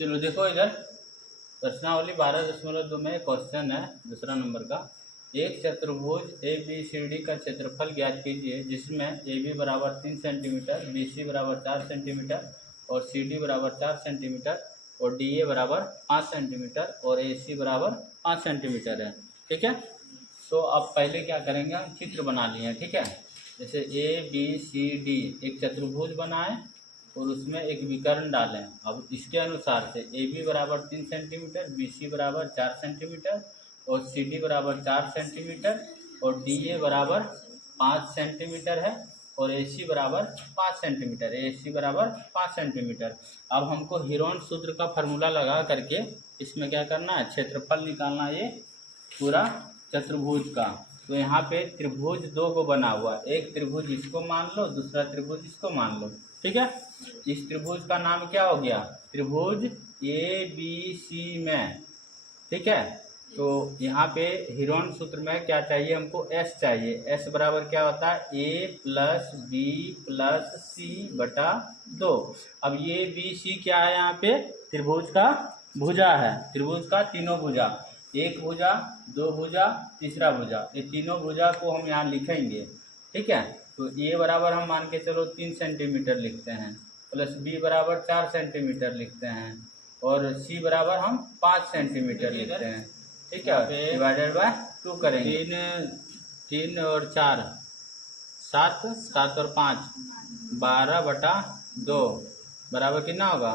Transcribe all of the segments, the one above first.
चलो देखो इधर प्रश्नावली 12.2 में क्वेश्चन है दूसरा नंबर का। एक चतुर्भुज ए बी सी डी का क्षेत्रफल ज्ञात कीजिए जिसमें ए बी बराबर 3 सेंटीमीटर, बी सी बराबर 4 सेंटीमीटर और सी डी बराबर 4 सेंटीमीटर और डी ए बराबर 5 सेंटीमीटर और ए सी बराबर 5 सेंटीमीटर है। ठीक है, तो अब पहले क्या करेंगे, हम चित्र बना लिए हैं। ठीक है, जैसे ए बी सी डी एक चतुर्भुज बनाएं और उसमें एक विकर्ण डालें। अब इसके अनुसार से ए बी बराबर 3 सेंटीमीटर, बी सी बराबर 4 सेंटीमीटर और सी डी बराबर 4 सेंटीमीटर और डी ए बराबर 5 सेंटीमीटर है और ए सी बराबर 5 सेंटीमीटर, ए सी बराबर 5 सेंटीमीटर। अब हमको हीरोन सूत्र का फार्मूला लगा करके इसमें क्या करना है, क्षेत्रफल निकालना ये पूरा चतुर्भुज का। तो यहाँ पे त्रिभुज दो को बना हुआ, एक त्रिभुज इसको मान लो, दूसरा त्रिभुज इसको मान लो। ठीक है, इस त्रिभुज का नाम क्या हो गया, त्रिभुज ए बी सी में। ठीक है, तो यहाँ पे हीरोन सूत्र में क्या चाहिए हमको, एस चाहिए। एस बराबर क्या होता है, ए प्लस बी प्लस सी बटा 2। अब ये बी सी क्या है, यहाँ पे त्रिभुज का भुजा है, त्रिभुज का तीनों भुजा, एक भुजा, दो भुजा, तीसरा भुजा, ये तीनों भुजा को हम यहाँ लिखेंगे। ठीक है, तो ए बराबर हम मान के चलो 3 सेंटीमीटर लिखते हैं, प्लस बी बराबर 4 सेंटीमीटर लिखते हैं और सी बराबर हम 5 सेंटीमीटर लिखते हैं। ठीक है, डिवाइडेड बाय 2 करेंगे। 3 और 4 7, 7 और 5 12 बटा 2 बराबर कितना होगा,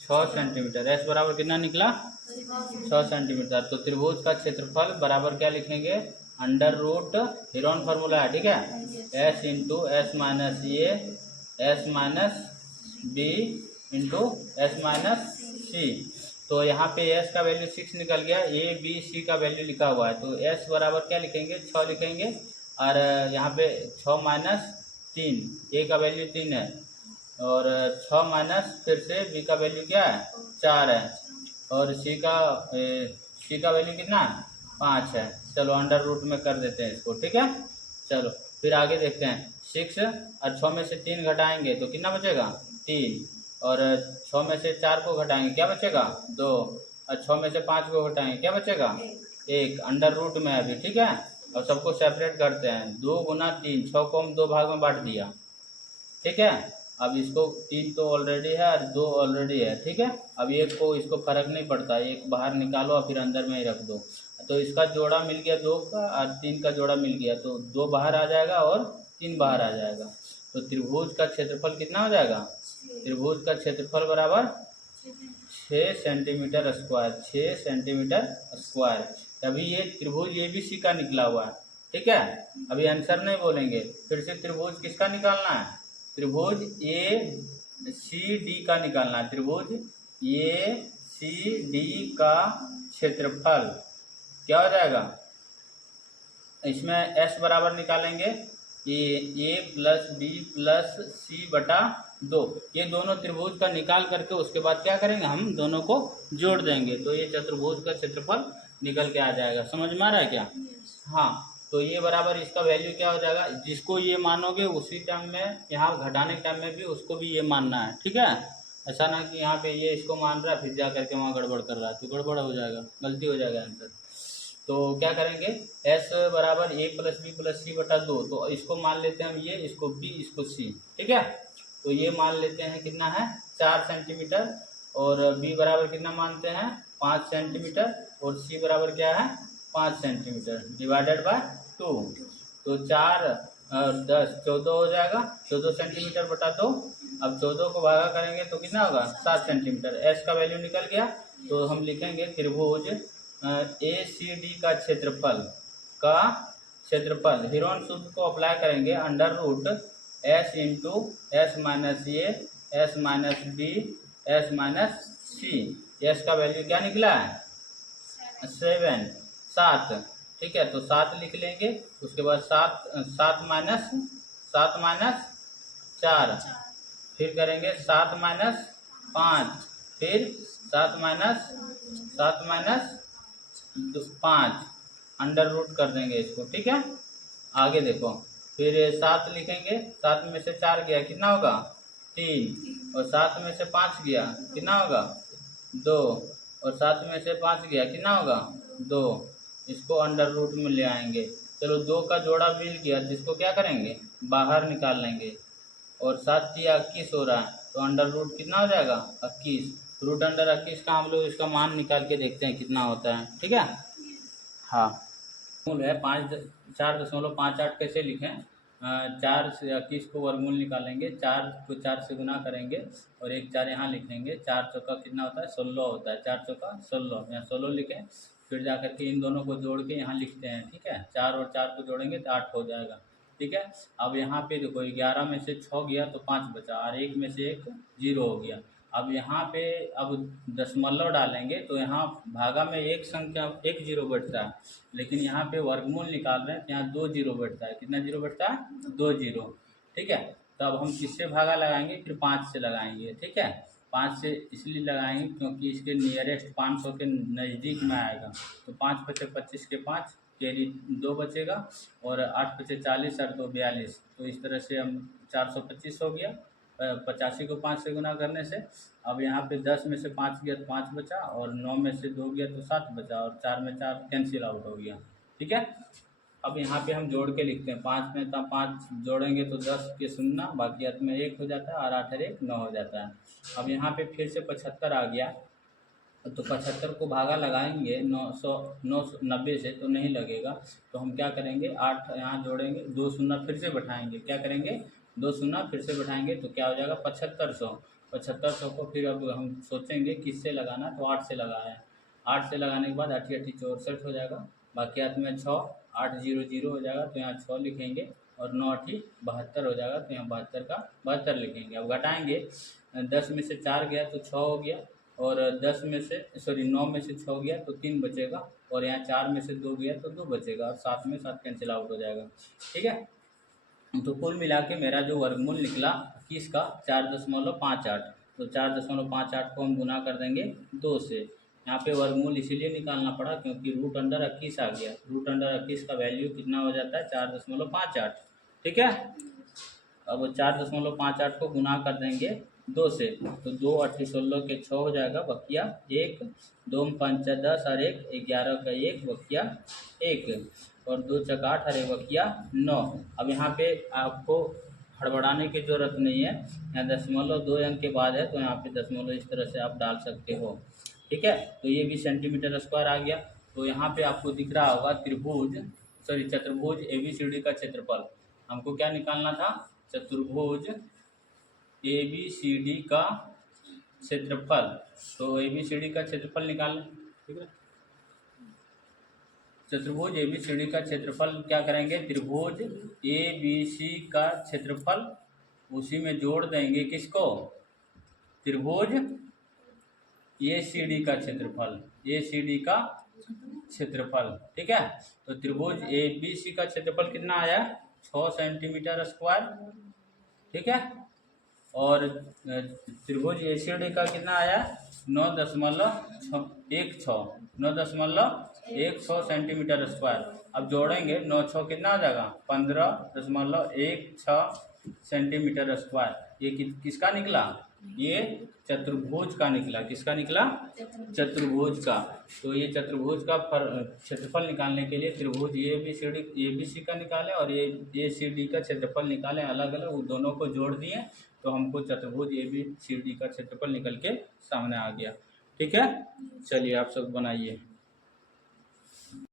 6 सेंटीमीटर। एस बराबर कितना निकला, 6 सेंटीमीटर। तो त्रिभुज का क्षेत्रफल बराबर क्या लिखेंगे, अंडर रूट हीरोन फार्मूला है। ठीक है, S into S minus A S minus B into S minus C. तो यहाँ पे एस का वैल्यू 6 निकल गया, ए बी सी का वैल्यू लिखा हुआ है, तो एस बराबर क्या लिखेंगे, 6 लिखेंगे। और यहाँ पे 6 माइनस 3, ए का वैल्यू 3 है और 6 माइनस फिर से बी का वैल्यू क्या है, 4 है और सी का वैल्यू कितना है, 5 है। चलो अंडर रूट में कर देते हैं इसको। ठीक है, चलो फिर आगे देखते हैं। 6 और 6 में से 3 घटाएंगे तो कितना बचेगा, 3 और 6 में से 4 को घटाएंगे क्या बचेगा, 2 और 6 में से 5 को घटाएंगे क्या बचेगा, 1। अंडर रूट में अभी। ठीक है, और सबको सेपरेट करते हैं, 2 गुना 3, 6 को हम 2 भाग में बांट दिया। ठीक है, अब इसको 3 तो ऑलरेडी है और 2 ऑलरेडी है। ठीक है, अब एक को इसको फर्क नहीं पड़ता, एक बाहर निकालो और फिर अंदर में ही रख दो। तो इसका जोड़ा मिल गया 2 का और 3 का जोड़ा मिल गया, तो 2 बाहर आ जाएगा और 3 बाहर आ जाएगा। तो त्रिभुज का क्षेत्रफल कितना हो जाएगा, त्रिभुज का क्षेत्रफल बराबर 6 सेंटीमीटर स्क्वायर, 6 सेंटीमीटर स्क्वायर। तभी ये त्रिभुज ए बी सी का निकला हुआ है। ठीक है, अभी आंसर नहीं बोलेंगे, फिर से त्रिभुज किसका निकालना है, त्रिभुज ए सी डी का निकालना है। त्रिभुज ए सी डी का क्षेत्रफल क्या हो जाएगा, इसमें एस बराबर निकालेंगे ए प्लस बी प्लस सी बटा 2। ये दोनों त्रिभुज का निकाल करके उसके बाद क्या करेंगे, हम दोनों को जोड़ देंगे तो ये चतुर्भुज का क्षेत्रफल निकल के आ जाएगा। समझ में आ रहा है क्या, हाँ। तो ये बराबर इसका वैल्यू क्या हो जाएगा, जिसको ये मानोगे उसी टाइम में यहाँ घटाने के टाइम में भी उसको भी ये मानना है। ठीक है, ऐसा ना कि यहाँ पे ये इसको मान रहा है फिर जा करके वहाँ गड़बड़ कर रहा है, तो गड़बड़ हो जाएगा, गलती हो जाएगा आंसर। तो क्या करेंगे, एस बराबर ए प्लस बी प्लस सी बटा 2, तो इसको मान लेते हैं हम ये, इसको बी इसको सी। ठीक है, तो ये मान लेते हैं कितना है, 4 सेंटीमीटर और बी बराबर कितना मानते हैं, 5 सेंटीमीटर और सी बराबर क्या है, 5 सेंटीमीटर डिवाइडेड बाय 2। तो 4 और 10 14 हो जाएगा, 14 सेंटीमीटर बटा 2। अब 14 को भागा करेंगे तो कितना होगा, 7 सेंटीमीटर। एस का वैल्यू निकल गया, तो हम लिखेंगे त्रिभुज ए सी डी का क्षेत्रफल हीरोन सूत्र को अप्लाई करेंगे, under root S into S minus A S minus B S minus C. S का वैल्यू क्या निकला है, 7। ठीक है, तो 7 लिख लेंगे, उसके बाद 7 माइनस 4, फिर करेंगे 7 माइनस 5, फिर 7 माइनस 5, अंडर रूट कर देंगे इसको। ठीक है, आगे देखो, फिर 7 लिखेंगे, 7 में से 4 गया कितना होगा, 3 और 7 में से 5 गया कितना होगा, 2, और 7 में से 5 गया, कितना होगा 2। इसको अंडर रूट में ले आएंगे। चलो 2 का जोड़ा मिल गया, जिसको क्या करेंगे बाहर निकाल लेंगे, और 7 या 21 हो रहा है, तो अंडर रूट कितना हो जाएगा 21। रूट अंडर 21 का हम लोग इसका मान निकाल के देखते हैं कितना होता है, ठीक है। हाँ, वर्गमूल है 4.58 कैसे लिखें। 4 से 21 को वर्गमूल निकालेंगे, 4 को 4 से गुना करेंगे और 1 4 यहाँ लिखेंगे। 4 चौका कितना होता है 16 होता है, 4 चौका 16, यहाँ 16 लिखें। फिर जा करके इन दोनों को जोड़ के यहाँ लिखते हैं, ठीक है। 4 और 4 को जोड़ेंगे तो 8 हो जाएगा, ठीक है। अब यहाँ पे देखो 11 में से 6 गया तो 5 बचा, और 1 में से 1 0 हो गया। अब यहाँ पे अब दशमलव डालेंगे तो यहाँ भागा में एक संख्या 1 0 बैठता है, लेकिन यहाँ पे वर्गमूल निकाल रहे हैं तो यहाँ 2 0 बैठता है। कितना 0 बैठता है 2 0, ठीक है। तो अब हम किससे भागा लगाएंगे, फिर 5 से लगाएंगे, ठीक है। 5 से इसलिए लगाएंगे क्योंकि इसके नियरेस्ट 500 के नज़दीक में आएगा। तो 5 बचे 25 के 5 कैरी 2 बचेगा, और 8 बचे 40 और 2 42। तो इस तरह से हम 425 हो गया 85 को 5 से गुना करने से। अब यहाँ पे 10 में से 5 गया तो 5 बचा, और 9 में से 2 गया तो 7 बचा, और 4 में 4 कैंसिल आउट हो गया, ठीक है। अब यहाँ पे हम जोड़ के लिखते हैं, 5 में तो 5 जोड़ेंगे तो 10 के 0, बाकी अंत में 1 हो जाता है, और 8 और 1 9 हो जाता है। अब यहाँ पे फिर से 75 आ गया, तो 75 को भागा लगाएंगे 990 से तो नहीं लगेगा। तो हम क्या करेंगे 8 यहाँ जोड़ेंगे, 2 शून्य फिर से बैठाएंगे, क्या करेंगे 2 शून्य फिर से बैठाएंगे, तो क्या हो जाएगा 7500। 7500 को फिर अब हम सोचेंगे किससे लगाना, तो 8 से लगाया। 8 से लगाने के बाद 8 8 64 हो जाएगा, बाकी हाथ में 6, 8 0 0 हो जाएगा, तो यहाँ 6 लिखेंगे, और 9 8 72 हो जाएगा, तो यहाँ 72 का 72 लिखेंगे। अब घटाएंगे, 10 में से 4 गया तो 6 हो गया, और 10 में से 9 में से 6 गया तो 3 बचेगा, और यहाँ 4 में से 2 गया तो 2 बचेगा, और 7 में 7 कैंसिल आउट हो जाएगा, ठीक है। तो कुल मिला के मेरा जो वर्गमूल निकला 21 का 4.58। तो 4.58 को हम गुना कर देंगे 2 से। यहाँ पे वर्गमूल इसीलिए निकालना पड़ा क्योंकि रूट अंडर 21 आ गया। रूट अंडर 21 का वैल्यू कितना हो जाता है 4.58, ठीक है। अब 4.58 को गुना कर देंगे 2 से, तो 2 8 16 के 6 हो जाएगा, बकिया 1, 2 5 10 और 1 11 का 1 बकिया 1, और 2 चक 8 और 1 बकिया 9। अब यहाँ पे आपको हड़बड़ाने की ज़रूरत नहीं है, यहाँ दशमलव 2 अंक के बाद है, तो यहाँ पे दशमलव इस तरह से आप डाल सकते हो, ठीक है। तो ये भी सेंटीमीटर स्क्वायर आ गया। तो यहाँ पे आपको दिख रहा होगा चतुर्भुज ABCD का क्षेत्रफल। हमको क्या निकालना था, चतुर्भुज ABCD का क्षेत्रफल। तो ABCD का क्षेत्रफल निकालना, ठीक है। चतुर्भुज ABCD का क्षेत्रफल क्या करेंगे, त्रिभुज ABC का क्षेत्रफल, उसी में जोड़ देंगे किसको, त्रिभुज ACD का क्षेत्रफल, ACD का क्षेत्रफल, ठीक है। तो त्रिभुज ABC का क्षेत्रफल कितना आया 6 सेंटीमीटर स्क्वायर, ठीक है। और त्रिभुज ACD का कितना आया 9.16 सेंटीमीटर स्क्वायर। अब जोड़ेंगे 9 6 कितना आ जाएगा 15.16 सेंटीमीटर स्क्वायर। ये किसका निकला, ये चतुर्भुज का निकला। किसका निकला, चतुर्भुज का। तो ये चतुर्भुज का क्षेत्रफल निकालने के लिए त्रिभुज ABC का निकालें और ये ACD का क्षेत्रफल निकालें अलग अलग, वो दोनों को जोड़ दिए तो हमको चतुर्भुज ABCD का क्षेत्रफल निकल के सामने आ गया, ठीक है। चलिए आप सब बनाइए।